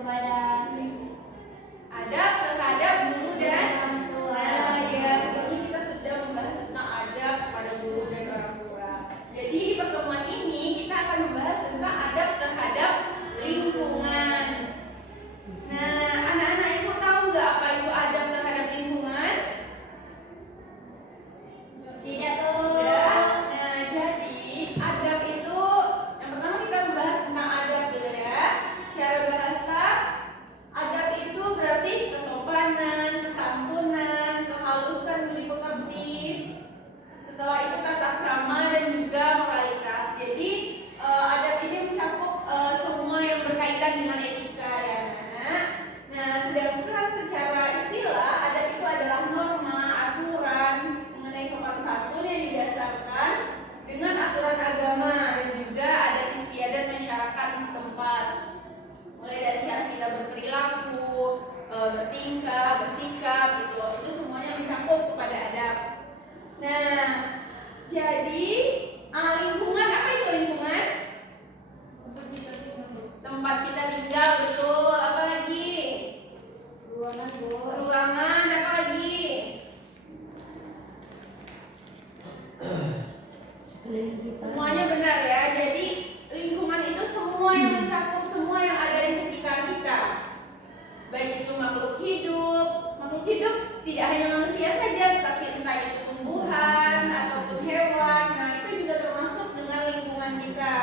kepada adab terhadap guru dan orang tua. Nah, ya sebelumnya kita sudah membahas tentang adab pada guru dan orang tua. Jadi di pertemuan ini kita akan membahas tentang adab terhadap lingkungan. Nah, anak-anak ibu tahu nggak apa itu adab terhadap lingkungan? tidak Bu. Nah, jadi adab itu yang pertama kita membahas tentang adab dulu ya. Secara bahasa, adab itu berarti kesopanan, kesantunan, kehalusan budi pekerti. Setelah itu tata krama dan juga moralitas. Jadi adab ini mencakup semua yang berkaitan dengan etika ya anak. Nah, sedangkan secara istilah adab itu adalah norma, aturan mengenai sopan santun yang didasarkan dengan aturan agama dan juga adat istiadat masyarakat di setempat. Mulai dari cara kita berperilaku, bertingkah, bersikap gitu. Itu semuanya mencakup kepada adab. Nah, jadi lingkungan, apa itu lingkungan? Tempat kita tinggal, betul. Apa lagi? Ruangan Bu. Ruangan, apa lagi? Sekeliling kita. Semuanya benar ya. Jadi lingkungan itu semua yang mencakup semua yang ada di sekitar kita. Baik itu makhluk hidup. Makhluk hidup tidak hanya manusia saja, tetapi entah itu tumbuhan ataupun hewan. Nah, itu juga termasuk dengan lingkungan kita.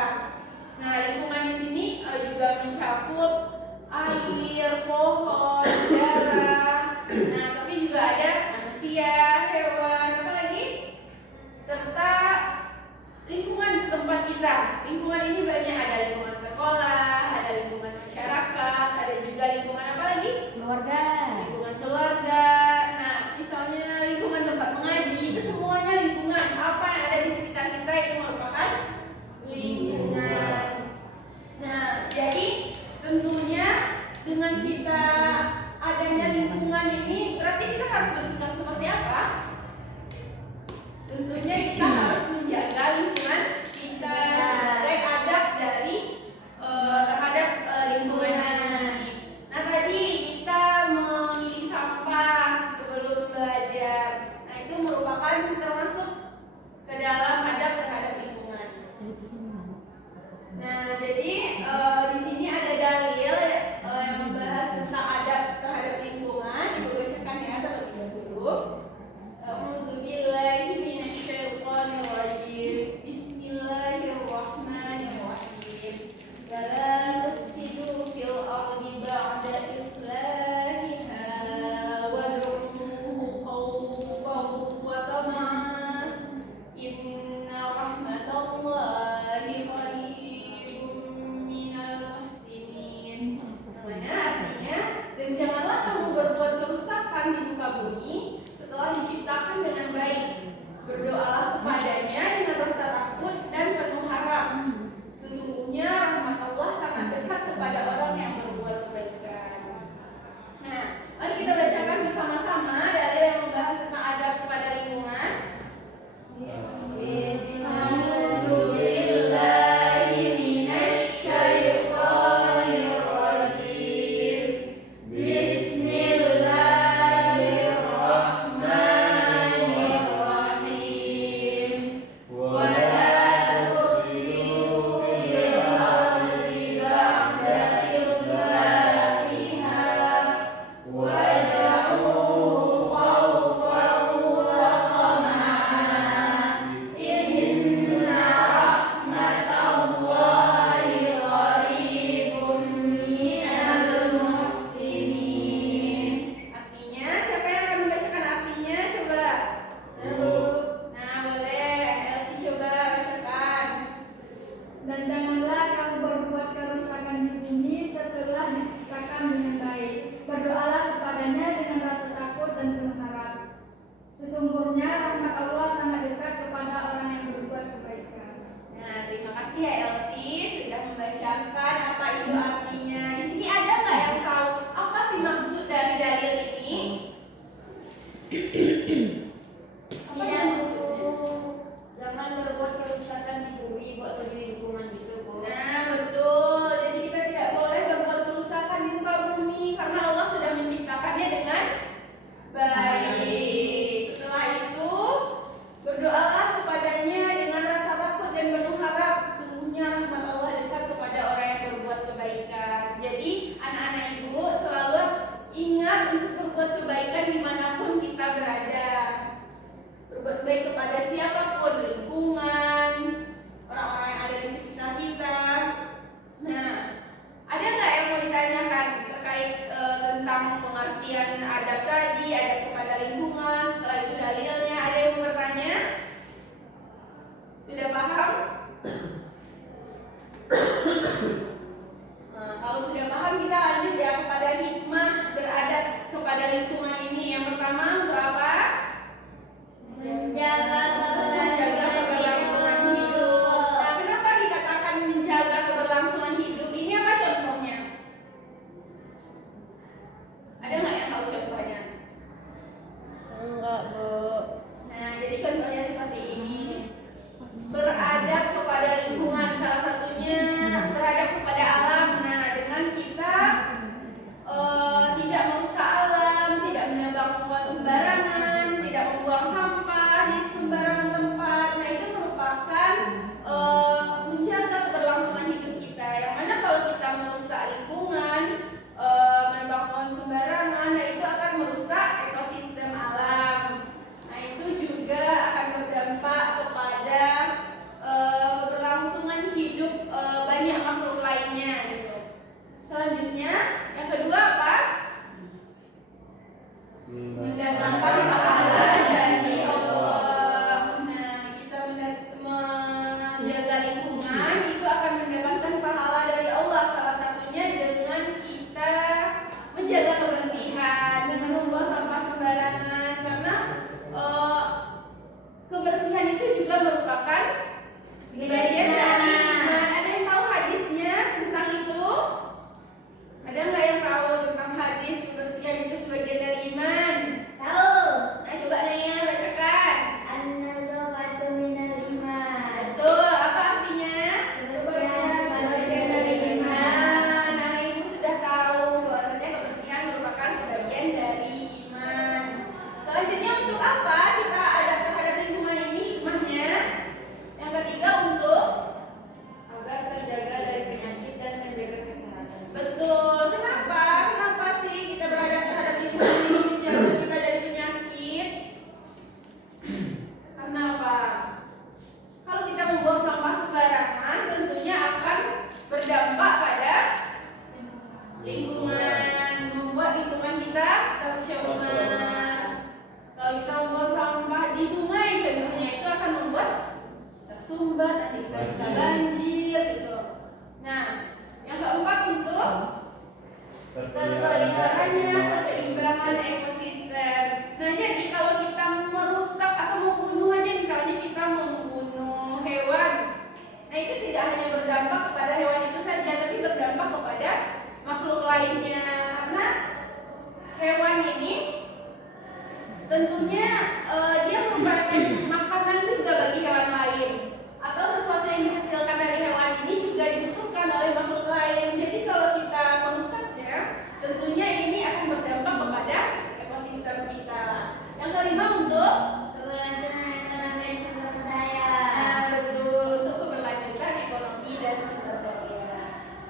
Nah, lingkungan di sini juga mencakup air, pohon, udara. Nah, tapi juga ada manusia, hewan, apa lagi? Serta lingkungan setempat kita. Lingkungan ini banyak, ada lingkungan sekolah, ada lingkungan masyarakat, ada juga lingkungan apa lagi? Keluarga. Lingkungan keluarga. Nah, misalnya lingkungan tempat mengaji, itu semuanya lingkungan. Apa yang ada di sekitar kita itu merupakan lingkungan. Nah, jadi tentunya dengan kita adanya lingkungan ini berarti kita harus bersikap seperti apa? Tentunya kita harus menjaga lingkungan kita sebagai adab dari terhadap lingkungan ini. Nah, tadi kita memilih sampah sebelum belajar. Nah, itu merupakan termasuk ke dalam adab terhadap lingkungan. Nah, jadi di sini ada dalil yang membahas tentang adab terhadap lingkungan. Ibu bacakan ya terlebih dahulu. A'udzubillahi minasyaitonirrajim. Bismillahirrahmanirrahim. Wala tufsidu fil ardi ba'da islahiha wad'uuhu khawfan wa tama'an. Inna rahmatallahi qaribun minal muhsinin. Namanya artinya, dan janganlah kamu berbuat kerusakan di muka bumi setelah diciptakan dengan baik. Berdoalah kepadanya dengan rasa takut dan penuh harap. Sesungguhnya rahmat Allah sangat dekat kepada orang yang berbuat kebaikan. Nah, mari kita bacakan bersama-sama dalil yang membahas tentang adab kepada lingkungan. A'udzubillahi minasyaitonirrajim. Bismillahirrahmanirrahim. Wala tufsidu fil ardi ba'da islahiha wad'uuhu khawfan wa tama'an. Inna rahmatallahi qaribun minal muhsinin. Artinya, siapa yang akan membacakan artinya? Coba. Nah, boleh. Elsie coba bacakan. Dan janganlah kamu berbuat kerusakan di bumi setelah diciptakan dengan baik. Berdoalah kepadanya dengan rasa takut dan penuh harap. Sesungguhnya rahmat Allah sangat dekat kepada orang yang berbuat kebaikan. Nah, terima kasih ya Elsie sudah membacakan apa itu artinya. Di sini ada nggak yang tahu apa sih maksud dari dalil ini? Apa Tidak yang Bu. maksudnya? Jangan berbuat kerusakan di bumi atau di lingkungan gitu Bu. Nah, betul. Jadi kita tidak boleh berbuat kerusakan di muka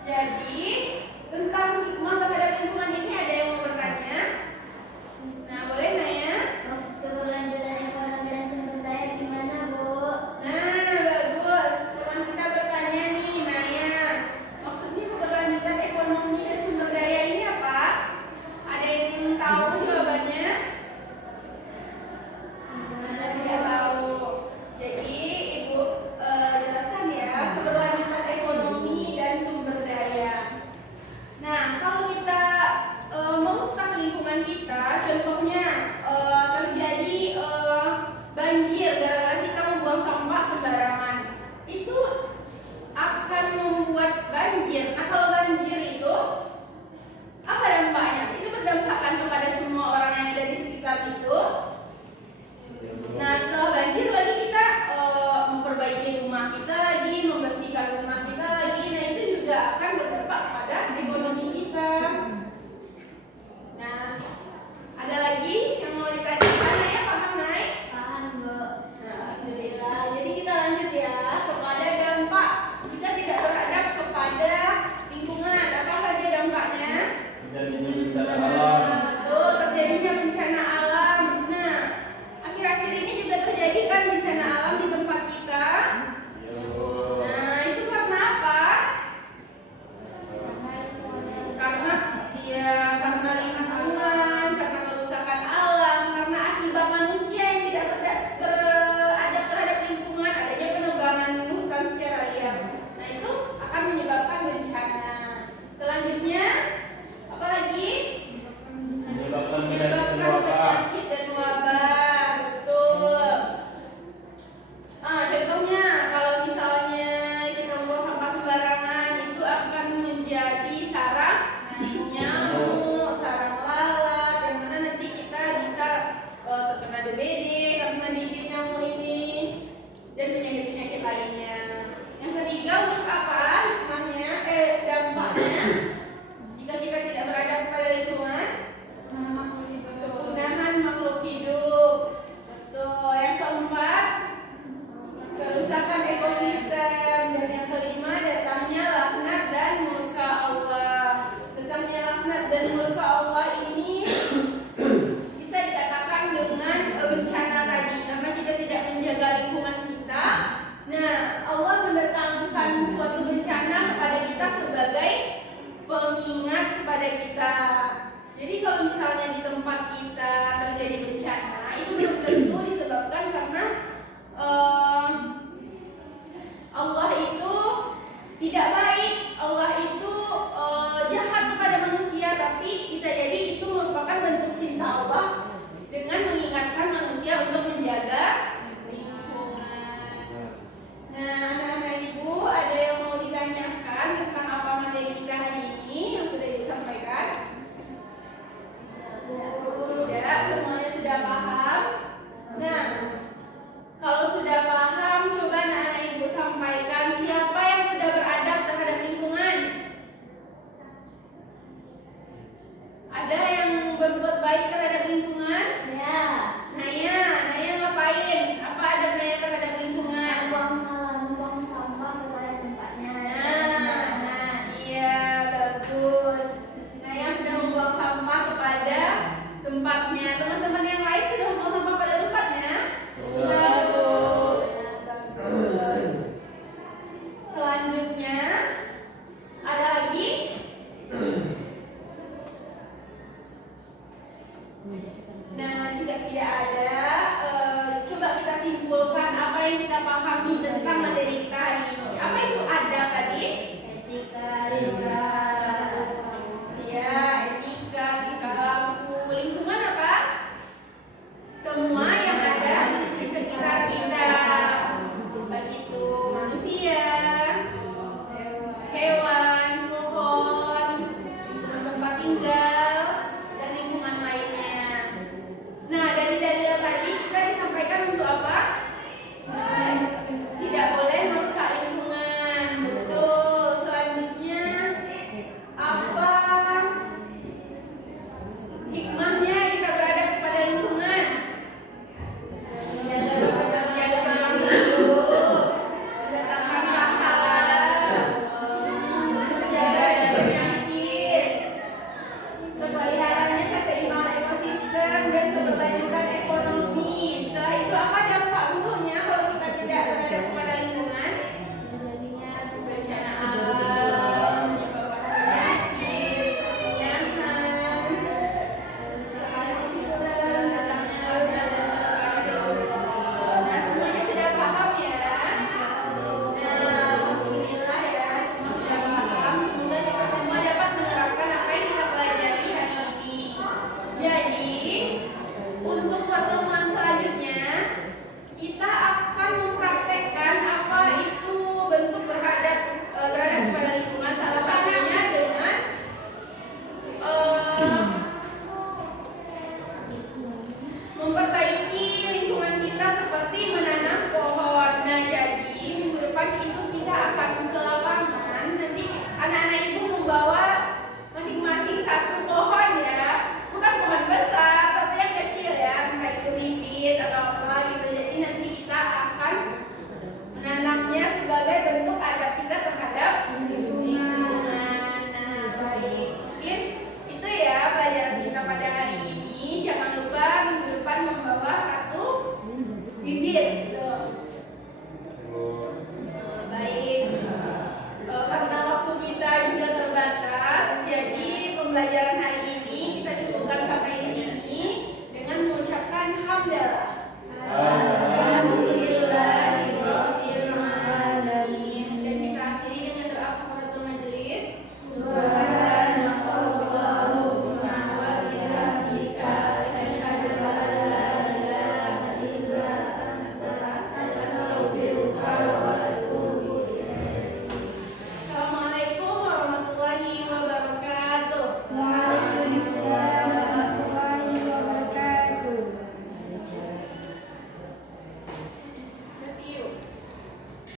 Jadi tentang hikmah terhadap lingkungan ini ada yang mau bertanya? Nah, boleh Naya? Maksud keberlanjutan ekonomi dan sumber daya gimana, Bu? Nah, bagus. Teman kita bertanya nih, Naya. Maksudnya keberlanjutan ekonomi dan sumber daya ini apa? Ada yang tahu jawabannya? Nah, tidak tahu. Jadi, Ibu jelaskan ya, keberlanjutan ekonomi dan sumber daya. Nah, kalau kita merusak lingkungan kita, contohnya terjadi banjir gara-gara kita membuang sampah sembarangan, itu akan membuat banjir. Nah, kalau banjir itu apa dampaknya? Itu berdampakkan kepada semua orang yang ada di sekitar itu. Nah, setelah banjir lagi kita memperbaiki rumah kita lagi, membersihkan rumah kita lagi. Nah, itu juga akan berdampak pada ekonomi kita. Nah, ada lagi yang mau ditanyakan ya, paham Nay? Paham, Bu. Nah, alhamdulillah. Jadi kita lanjut ya kepada dampak jika tidak beradab kepada lingkungan. Apa saja dampaknya? Terjadinya bencana alam. Betul, terjadinya bencana alam. Nah, akhir-akhir ini juga terjadi kan bencana alam di tempat kita. Nah, itu karena apa? Karena karena lingkungan, karena kerusakan alam, karena akibat manusia yang tidak beradab terhadap lingkungan, adanya penebangan hutan secara liar. Nah, itu akan menyebabkan bencana. Selanjutnya, apa lagi? Menyebabkan Penyakit dan wabah. Betul. Contohnya kalau misalnya kita membuang sampah sembarangan, itu akan menjadi sarang nyamuk, sarang lalat, yang mana nanti kita bisa terkena DBD karena digigit nyamuk ini, dan penyakit-penyakit lainnya. Yang ketiga, untuk apa hikmahnya? Dampaknya jika kita tidak beradab pada lingkungan, kepunahan makhluk hidup. Betul. Yang keempat, kerusakan ekosistem. Dan yang kelima, datangnya laknat dan murka Allah. Datangnya laknat dan murka Allah ini bisa dikatakan dengan bencana tadi, karena kita tidak menjaga lingkungan kita. Nah, Allah mendatangkan suatu bencana kepada kita sebagai pengingat kepada kita. Jadi kalau misalnya di tempat kita terjadi bencana, itu belum tentu disebabkan karena Allah itu tidak baik, Allah itu jahat kepada manusia, tapi bisa jadi itu merupakan bentuk cinta Allah dengan mengingatkan manusia untuk menjaga lingkungan. Nah, anak-anak Ibu, ada yang mau ditanyakan tentang apa materi kita hari ini yang sudah Ibu sampaikan? Tidak, semuanya sudah belajar